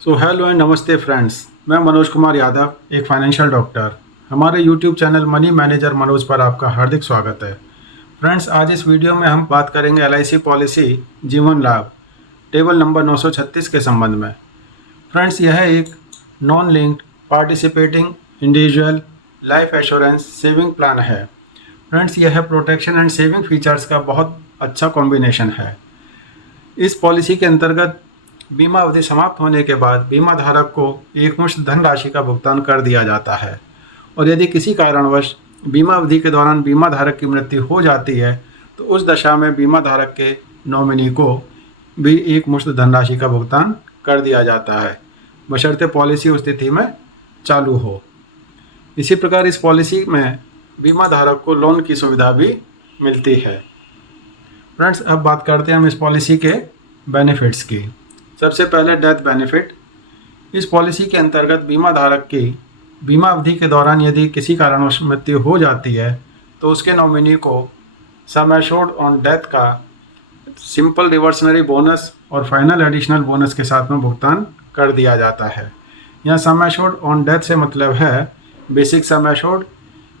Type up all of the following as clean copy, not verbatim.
Hello and नमस्ते friends. मैं मनोज कुमार यादव, एक फाइनेंशियल डॉक्टर। हमारे YouTube channel money manager Manoj पर आपका हार्दिक स्वागत है। फ्रेंड्स, आज इस वीडियो में हम बात करेंगे एलआईसी पॉलिसी जीवन लाभ टेबल नंबर 936 के संबंध में। फ्रेंड्स, यह एक non linked participating individual life assurance saving plan है। फ्रेंड्स, यह प्रोटेक्शन एंड सेविंग फीचर्स का बहुत अच्छा कॉम्बिनेशन है। इस पॉलिसी के अंतर्गत बीमा अवधि समाप्त होने के बाद बीमा धारक को एकमुश्त धनराशि का भुगतान कर दिया जाता है, और यदि किसी कारणवश बीमा अवधि के दौरान बीमा धारक की मृत्यु हो जाती है तो उस दशा में बीमा धारक के नॉमिनी को भी एकमुश्त धनराशि का भुगतान कर दिया जाता है, बशर्ते पॉलिसी उस स्थिति में चालू हो। इसी प्रकार इस पॉलिसी में बीमा धारक को लोन की सुविधा भी मिलती है। फ्रेंड्स, अब बात करते हैं हम इस पॉलिसी के बेनिफिट्स की। सबसे पहले डेथ बेनिफिट। इस पॉलिसी के अंतर्गत बीमा धारक की बीमा अवधि के दौरान यदि किसी कारणवश मृत्यु हो जाती है तो उसके नॉमिनी को सम एश्योर्ड ऑन डेथ का सिंपल रिवर्सनरी बोनस और फाइनल एडिशनल बोनस के साथ में भुगतान कर दिया जाता है। यहाँ सम एश्योर्ड ऑन डेथ से मतलब है बेसिक सम एश्योर्ड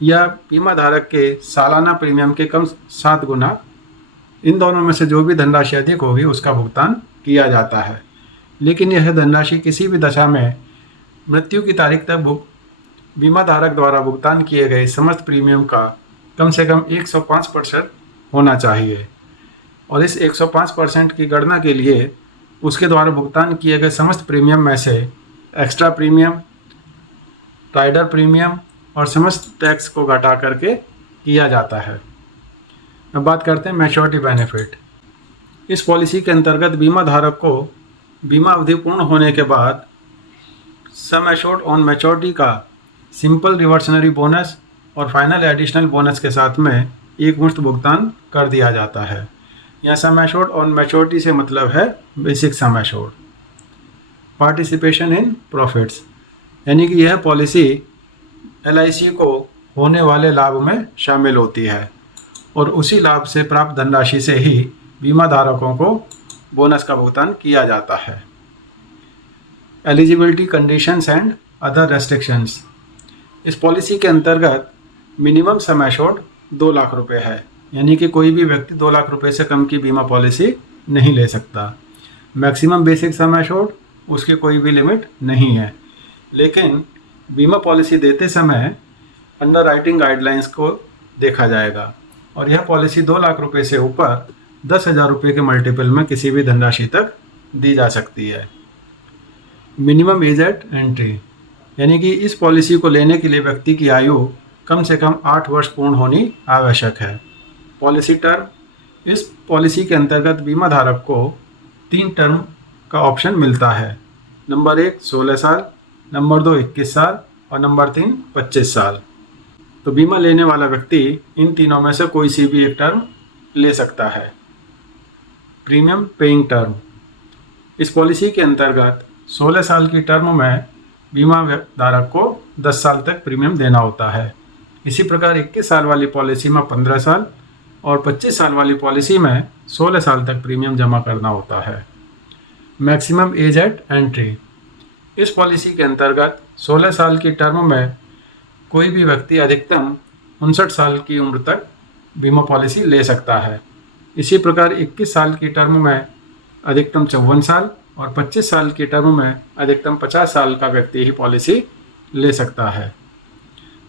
या बीमा धारक के सालाना प्रीमियम के कम 7 गुना। इन दोनों में से जो भी धनराशि अधिक होगी उसका भुगतान किया जाता है, लेकिन यह धनराशि किसी भी दशा में मृत्यु की तारीख तक बीमा धारक द्वारा भुगतान किए गए समस्त प्रीमियम का कम से कम 105% होना चाहिए। और इस 105% की गणना के लिए उसके द्वारा भुगतान किए गए समस्त प्रीमियम में से एक्स्ट्रा प्रीमियम, राइडर प्रीमियम और समस्त टैक्स को घटा करके किया जाता है। अब बात करते हैं मैच्योरिटी बेनिफिट। इस पॉलिसी के अंतर्गत बीमा धारक को बीमा अवधि पूर्ण होने के बाद सम एश्योर्ड ऑन मैच्योरिटी का सिंपल रिवर्सनरी बोनस और फाइनल एडिशनल बोनस के साथ में एकमुश्त भुगतान कर दिया जाता है। यहाँ सम एश्योर्ड ऑन मैच्योरिटी से मतलब है basic sum assured. Participation in profits, यानी कि यह पॉलिसी एलआईसी को होने वाले लाभ में शामिल होती है और उसी लाभ से प्राप्त धनराशि से ही बीमा धारकों को बोनस का भुगतान किया जाता है। Eligibility conditions and other restrictions. इस पॉलिसी के अंतर्गत मिनिमम सम एश्योर्ड 2 लाख रुपए है, यानी कि कोई भी व्यक्ति 2 लाख रुपए से कम की बीमा पॉलिसी नहीं ले सकता। मैक्सिमम बेसिक सम एश्योर्ड, उसकी कोई भी लिमिट नहीं है, लेकिन बीमा पॉलिसी देते समय अंडर राइटिंग गाइडलाइंस को देखा जाएगा और यह पॉलिसी 2 लाख रुपए से ऊपर 10,000 रुपये के मल्टीपल में किसी भी धनराशि तक दी जा सकती है। मिनिमम एज एट एंट्री, यानी कि इस पॉलिसी को लेने के लिए व्यक्ति की आयु कम से कम 8 वर्ष पूर्ण होनी आवश्यक है। Policy term. इस पॉलिसी के अंतर्गत बीमा धारक को 3 टर्म का ऑप्शन मिलता है। नंबर 1 16 साल, नंबर 2 21 साल और नंबर 3 25 साल। तो बीमा लेने वाला व्यक्ति इन तीनों में से कोई सी भी एक टर्म ले सकता है। Premium paying term. इस पॉलिसी के अंतर्गत 16 साल की टर्म में बीमा धारक को 10 साल तक प्रीमियम देना होता है। इसी प्रकार 21 साल वाली पॉलिसी में 15 साल और 25 साल वाली पॉलिसी में 16 साल तक प्रीमियम जमा करना होता है। Maximum age eight entry. इस पॉलिसी के अंतर्गत 16 साल की टर्म में कोई भी व्यक्ति अधिकतम 59 साल की उम्र तक बीमा पॉलिसी ले सकता है। इसी प्रकार 21 साल की टर्म में अधिकतम 54 साल और 25 साल की टर्म में अधिकतम 50 साल का व्यक्ति ही पॉलिसी ले सकता है।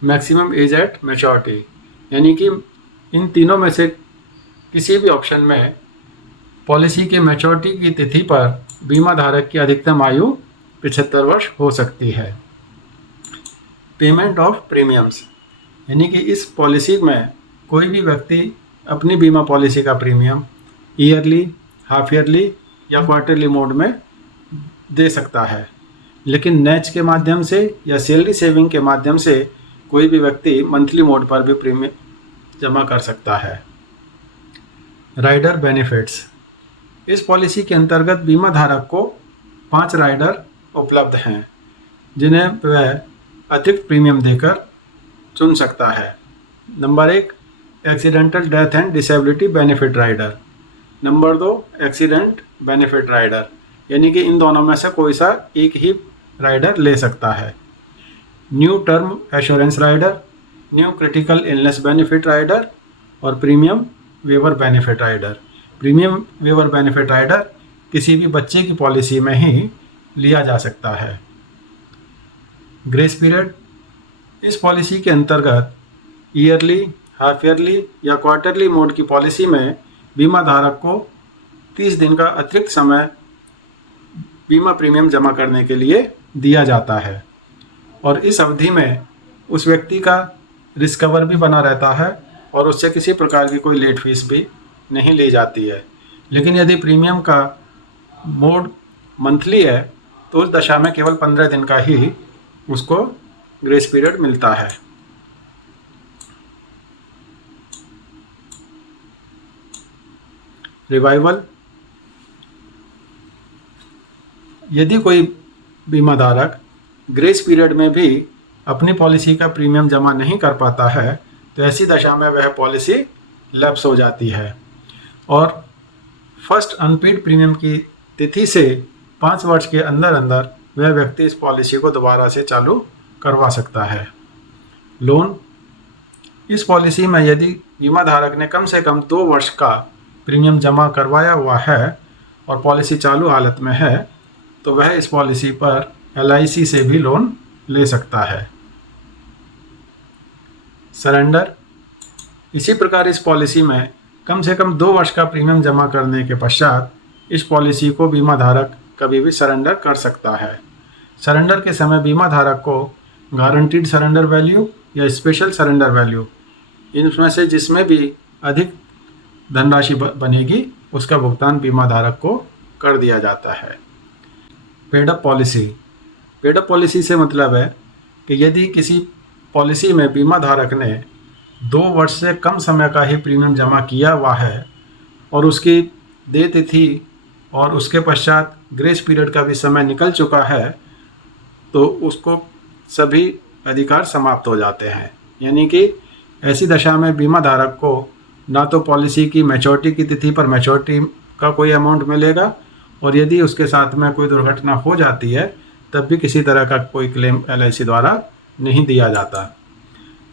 मैक्सिमम एज एट मैच्योरिटी, यानी कि इन तीनों में से किसी भी ऑप्शन में पॉलिसी के मैच्योरिटी की तिथि पर बीमा धारक की अधिकतम आयु 75 वर्ष हो सकती है। पेमेंट ऑफ प्रीमियम्स, यानी कि इस पॉलिसी में कोई भी व्यक्ति अपनी बीमा पॉलिसी का प्रीमियम ईयरली, हाफ ईयरली या क्वार्टरली मोड में दे सकता है, लेकिन नैच के माध्यम से या सैलरी सेविंग के माध्यम से कोई भी व्यक्ति मंथली मोड पर भी प्रीमियम जमा कर सकता है। Rider benefits. इस पॉलिसी के अंतर्गत बीमा धारक को 5 राइडर उपलब्ध हैं, जिन्हें वह अतिरिक्त प्रीमियम देकर चुन सकता है। Number 1 accidental death and disability benefit rider. Number 2 accident benefit rider, यानी कि इन दोनों में से कोई सा एक ही राइडर ले सकता है। New term assurance rider, new critical illness benefit rider और premium waiver benefit rider. Premium waiver benefit rider किसी भी बच्चे की पॉलिसी में ही लिया जा सकता है। ग्रेस पीरियड, इस पॉलिसी के अंतर्गत ईयरली, हाफ ईयरली या क्वार्टरली मोड की पॉलिसी में बीमा धारक को 30 दिन का अतिरिक्त समय बीमा प्रीमियम जमा करने के लिए दिया जाता है और इस अवधि में उस व्यक्ति का रिस्क कवर भी बना रहता है और उससे किसी प्रकार की कोई लेट फीस भी नहीं ली जाती है। लेकिन यदि प्रीमियम का मोड मंथली है तो उस दशा में केवल 15 दिन का ही उसको ग्रेस पीरियड मिलता है। रिवाइवल, यदि कोई बीमा धारक ग्रेस पीरियड में भी अपनी पॉलिसी का प्रीमियम जमा नहीं कर पाता है तो ऐसी दशा में वह पॉलिसी लैप्स हो जाती है और फर्स्ट अनपेड प्रीमियम की तिथि से 5 वर्ष के अंदर अंदर वह व्यक्ति इस पॉलिसी को दोबारा से चालू करवा सकता है। लोन, इस पॉलिसी में यदि बीमा धारक ने कम से कम 2 वर्ष का प्रीमियम जमा करवाया हुआ है और पॉलिसी चालू हालत में है तो वह इस पॉलिसी पर LIC से भी लोन ले सकता है। सरेंडर, इसी प्रकार इस पॉलिसी में कम से कम 2 वर्ष का प्रीमियम जमा करने के पश्चात इस पॉलिसी को बीमा धारक कभी भी सरेंडर कर सकता है। सरेंडर के समय बीमा धारक को गारंटीड सरेंडर वैल्यू या स्पेशल सरेंडर वैल्यू, इनमें से जिसमें भी अधिक धनराशि बनेगी उसका भुगतान बीमा धारक को कर दिया जाता है। Paid up policy, paid up policy से मतलब है कि यदि किसी पॉलिसी में बीमा धारक ने 2 वर्ष से कम समय का ही प्रीमियम जमा किया हुआ है और उसकी देय तिथि और उसके पश्चात ग्रेस पीरियड का भी समय निकल चुका है तो उसको सभी अधिकार समाप्त हो जाते हैं। यानी कि ऐसी दशा में बीमा धारक को ना तो पॉलिसी की मैच्योरिटी की तिथि पर मैच्योरिटी का कोई अमाउंट मिलेगा और यदि उसके साथ में कोई दुर्घटना हो जाती है तब भी किसी तरह का कोई क्लेम LIC द्वारा नहीं दिया जाता।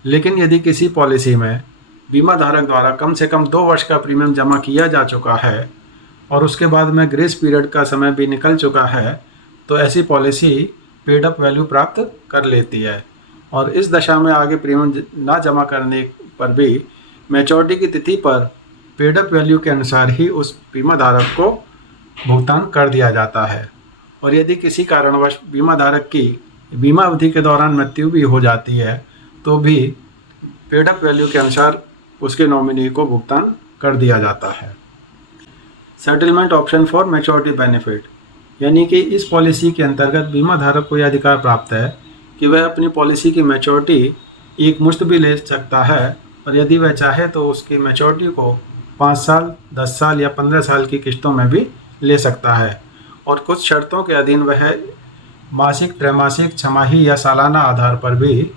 लेकिन यदि किसी पॉलिसी में बीमा धारक द्वारा कम से कम 2 वर्ष का प्रीमियम जमा किया जा चुका है और उसके बाद में ग्रेस पीरियड का समय भी निकल चुका है तो ऐसी पॉलिसी पेड अप वैल्यू प्राप्त कर लेती है और इस दशा में आगे प्रीमियम ना जमा करने पर भी मैच्योरिटी की तिथि पर पेड अप वैल्यू के अनुसार ही उस बीमा धारक को भुगतान कर दिया जाता है। और यदि किसी कारणवश बीमा धारक की बीमा अवधि के दौरान मृत्यु भी हो जाती है तो भी पेड अप वैल्यू के अनुसार उसके नॉमिनी को भुगतान कर दिया जाता है। Settlement option for maturity benefit, यानी कि इस पॉलिसी के अंतर्गत बीमा धारक को यह अधिकार प्राप्त है कि वह अपनी पॉलिसी की मैच्योरिटी एक मुश्त भी ले सकता है और यदि वह चाहे तो उसकी मैच्योरिटी को 5 साल, 10 साल या 15 साल की किस्तों में भी ले सकता है और कुछ शर्तों के अधीन वह मासिक, त्रैमासिक, छमाही या सालाना आधार पर भी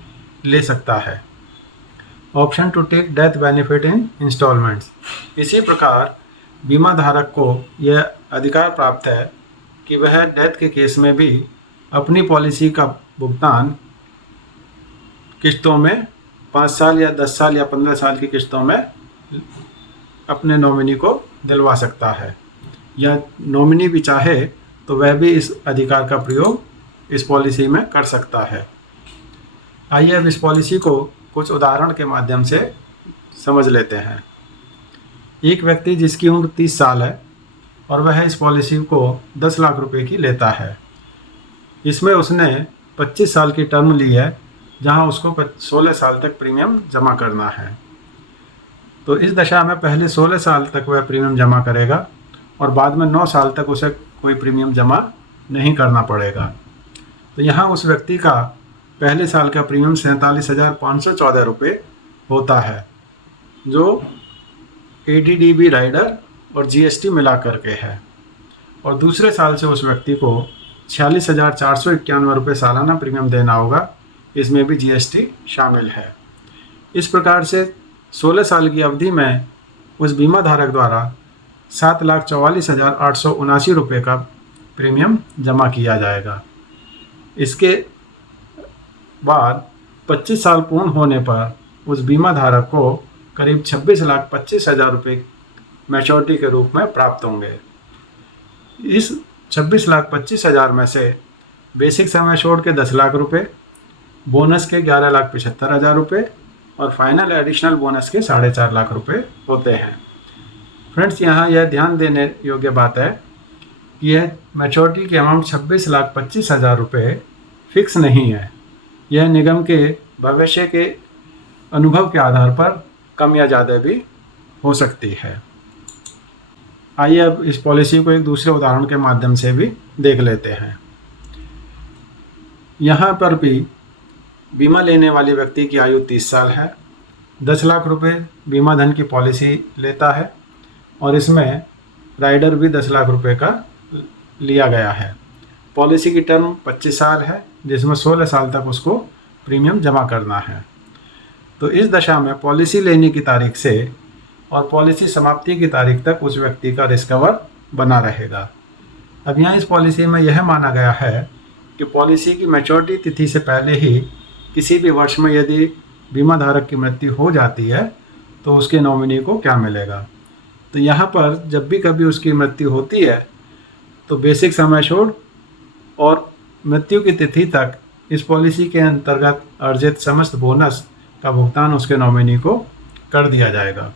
ले सकता है। Option to take death benefit in instalments, इसी प्रकार बीमा धारक को यह अधिकार प्राप्त है कि वह डेथ के केस में भी अपनी पॉलिसी का भुगतान किस्तों में 5 साल या 10 साल या 15 साल की किस्तों में अपने नॉमिनी को दिलवा सकता है या नॉमिनी भी चाहे तो वह भी इस अधिकार का प्रयोग इस पॉलिसी में कर सकता है। आइए अब इस पॉलिसी को कुछ उदाहरण के माध्यम से समझ लेते हैं। एक व्यक्ति जिसकी उम्र 30 साल है और वह इस पॉलिसी को 10 लाख रुपए की लेता है। इसमें उसने 25 साल की टर्म ली है जहां उसको 16 साल तक प्रीमियम जमा करना है। तो इस दशा में पहले 16 साल तक वह प्रीमियम जमा करेगा और बाद में 9 साल तक उसे कोई प्रीमियम जमा नहीं करना पड़ेगा। तो यहाँ उस व्यक्ति का पहले साल का प्रीमियम 47,514 रुपये होता है जो ADDB राइडर और GST मिला करके है और दूसरे साल से उस व्यक्ति को 46,491 रुपये सालाना प्रीमियम देना होगा, इसमें भी GST शामिल है। इस प्रकार से 16 साल की अवधि में उस बीमा धारक द्वारा 7,44,879 रुपये का प्रीमियम जमा किया जाएगा। इसके बाद 25 साल पूर्ण होने पर उस बीमा धारक को करीब 26,25,000 रुपये मैच्योरिटी के रूप में प्राप्त होंगे। इस 26,25,000 में से बेसिक सम एश्योर्ड के 10 लाख रुपये, बोनस के 11,75,000 रुपये और फाइनल एडिशनल बोनस के 4.5 लाख रुपये होते हैं। फ्रेंड्स, यहाँ यह ध्यान देने योग्य बात है कि यह मैच्योरिटी की अमाउंट 26,25,000 रुपये फिक्स नहीं है। यह निगम के भविष्य के अनुभव के आधार पर कम या ज़्यादा भी हो सकती है। आइए अब इस पॉलिसी को एक दूसरे उदाहरण के माध्यम से भी देख लेते हैं। यहाँ पर भी बीमा लेने वाले व्यक्ति की आयु 30 साल है, 10 लाख रुपए बीमा धन की पॉलिसी लेता है और इसमें राइडर भी 10 लाख रुपए का लिया गया है। पॉलिसी की टर्म 25 साल है, जिसमें 16 साल तक उसको प्रीमियम जमा करना है। तो इस दशा में पॉलिसी लेने की तारीख से और पॉलिसी समाप्ति की तारीख तक उस व्यक्ति का रिस्क कवर बना रहेगा। अब यहाँ इस पॉलिसी में यह माना गया है कि पॉलिसी की मैच्योरिटी तिथि से पहले ही किसी भी वर्ष में यदि बीमा धारक की मृत्यु हो जाती है तो उसके नॉमिनी को क्या मिलेगा। तो यहाँ पर जब भी कभी उसकी मृत्यु होती है तो बेसिक सम एश्योर्ड और मृत्यु की तिथि तक इस पॉलिसी के अंतर्गत अर्जित समस्त बोनस का भुगतान उसके नॉमिनी को कर दिया जाएगा।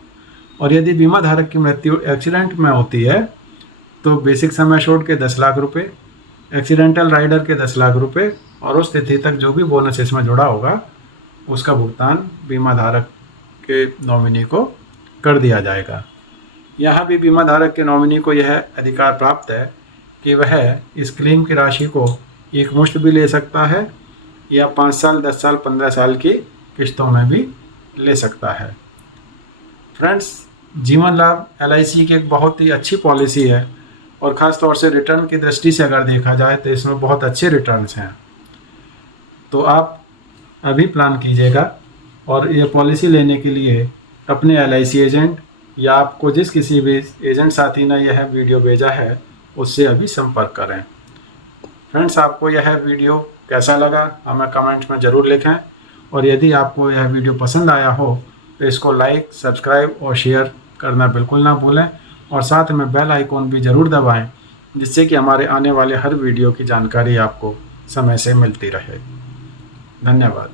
और यदि बीमा धारक की मृत्यु एक्सीडेंट में होती है तो बेसिक सम एश्योर्ड के 10 लाख रुपये, एक्सीडेंटल राइडर के 10 लाख रुपये और उस तिथि तक जो भी बोनस इसमें जुड़ा होगा उसका भुगतान बीमा धारक के नॉमिनी को कर दिया जाएगा। यहाँ भी बीमा धारक के नॉमिनी को यह अधिकार प्राप्त है कि वह इस क्लेम की राशि को एक मुश्त भी ले सकता है या 5 साल, 10 साल, 15 साल की किस्तों में भी ले सकता है। फ्रेंड्स, जीवन लाभ LIC की एक बहुत ही अच्छी पॉलिसी है और ख़ास तौर से रिटर्न की दृष्टि से अगर देखा जाए तो इसमें बहुत अच्छे रिटर्न्स हैं। तो आप अभी प्लान कीजिएगा और ये पॉलिसी लेने के लिए अपने LIC एजेंट या आपको जिस किसी भी एजेंट साथी ने यह वीडियो भेजा है उससे अभी संपर्क करें। फ्रेंड्स, आपको यह वीडियो कैसा लगा हमें कमेंट में ज़रूर लिखें और यदि आपको यह वीडियो पसंद आया हो तो इसको लाइक, सब्सक्राइब और शेयर करना बिल्कुल ना भूलें और साथ में बेल आइकॉन भी ज़रूर दबाएं जिससे कि हमारे आने वाले हर वीडियो की जानकारी आपको समय से मिलती रहे। धन्यवाद।